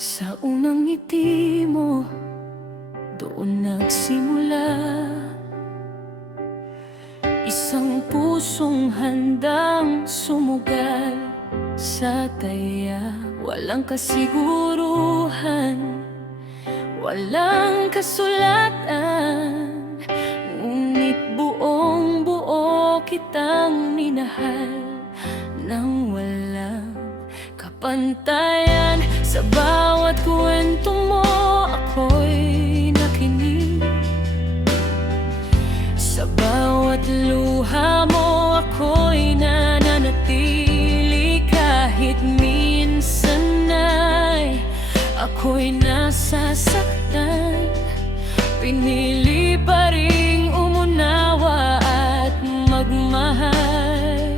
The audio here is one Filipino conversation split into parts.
Sa unang ngiti mo, doon nagsimula isang pusong handang sumugal sa taya. Walang kasiguruhan, walang kasulatan, ngunit buong buo kitang minahal nang walang kapantayan. Sa bawat kwento mo ako'y nakinig, sa bawat luha mo ako'y nananatili. Kahit minsan ay ako'y nasasaktan, pinili pa ring umunawa at magmahal.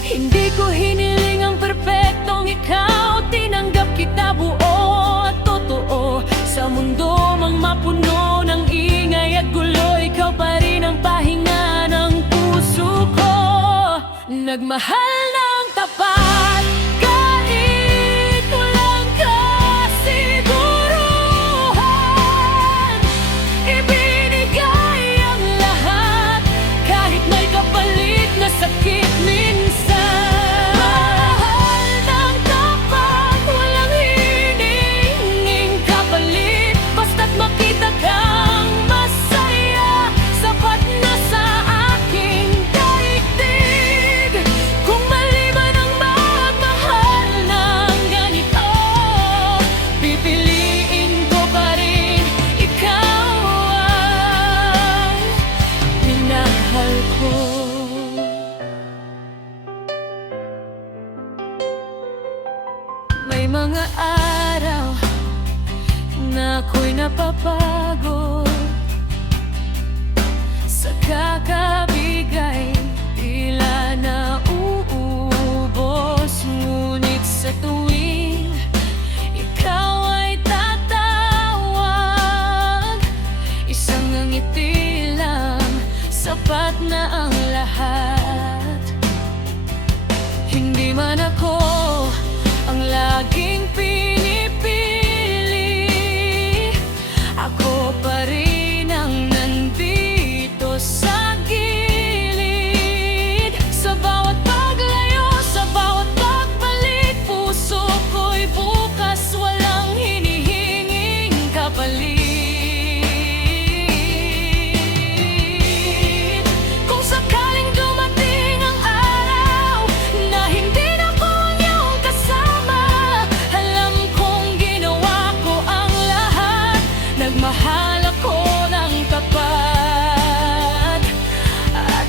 Hindi ko hiniling ang perpektong ikaw, tinanggap kita buo at totoo. Sa mundo mang mapuno ng ingay at gulo, ikaw pa rin ang pahinga ng puso ko. Nagmahal ng tapat kahit walang kasiguruhan, ibinigay ang lahat kahit may kapalit na sakit minsan. Mahal ng tapat, walang hinihinging kapalit, basta't makita kang masaya, sapat na sa aking daigdig. Kung mali man ang magmahal ng ganito, pipiliin ko pa rin ikaw ang minahal ko. May mga araw na ako'y napapagod sa kakabigay, tila na uubos. Ngunit sa tuwing ikaw ay tatawag, isang ngiti lang, sapat na ang lahat. Hindi man ako ang laging pinipili, ako pa rin ang nandito sa gilid. Sa bawat paglayo, sa bawat pagbalik, puso ko'y bukas, walang hinihinging kapalit. Kung sakaling dumating ang araw na hindi na ko ang iyong kasama, alam kong ginawa ko ang lahat. Nagmahal ako ng tapat at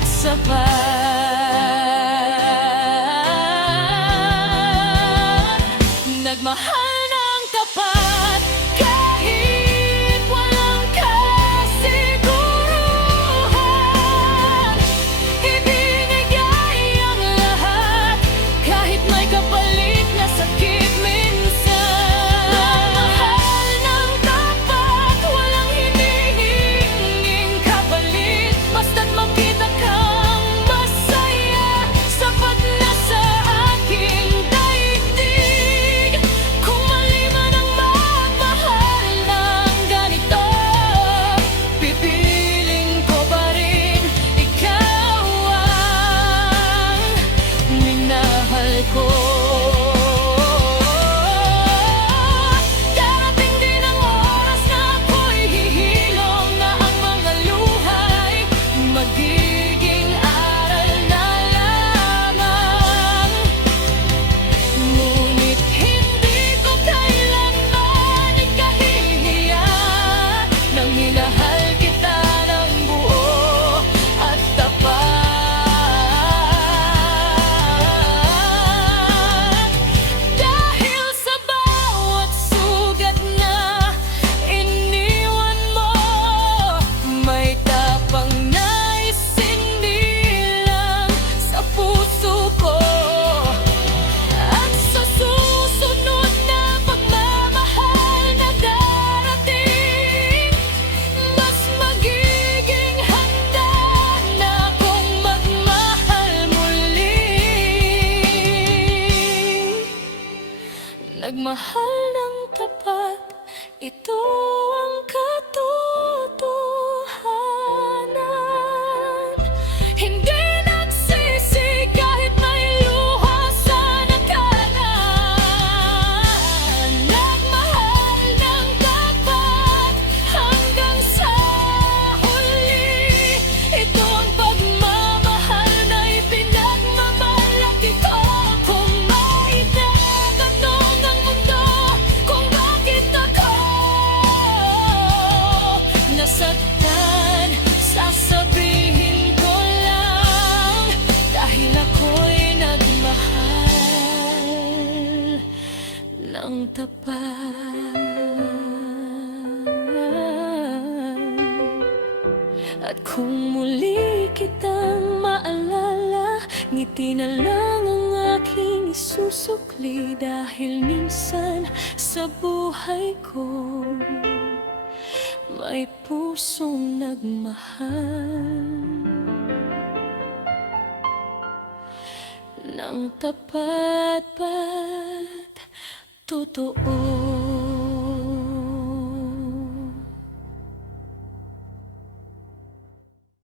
sapat. Nagmahal ng tapat kahit walang kasiguruhan, ibinigay ang lahat kahit may kapalit na sakit minsan. Nagmahal ng tapat, walang hinihinging kapalit, basta't makita kang masaya, sapat na sa aking daigdig. Kung Nagmahal ng tapat, ito ang katotohanan. Hindi nagsisi kahit may luha sa nakaraan. Nagmahal ng tapat hanggang sa huli. Ito ang pagmamahal na ipinagmamalaki ko. Kung maitatanong ng mundo kung bakit ako nasaktan, sasabihin ko lang dahil ako'y nagmahal ng tapat. At kung muli kitang maalala, ngiti na lang ang aking isusukli. Dahil minsan sa buhay ko may pusong nagmahal ng tapat, totoo.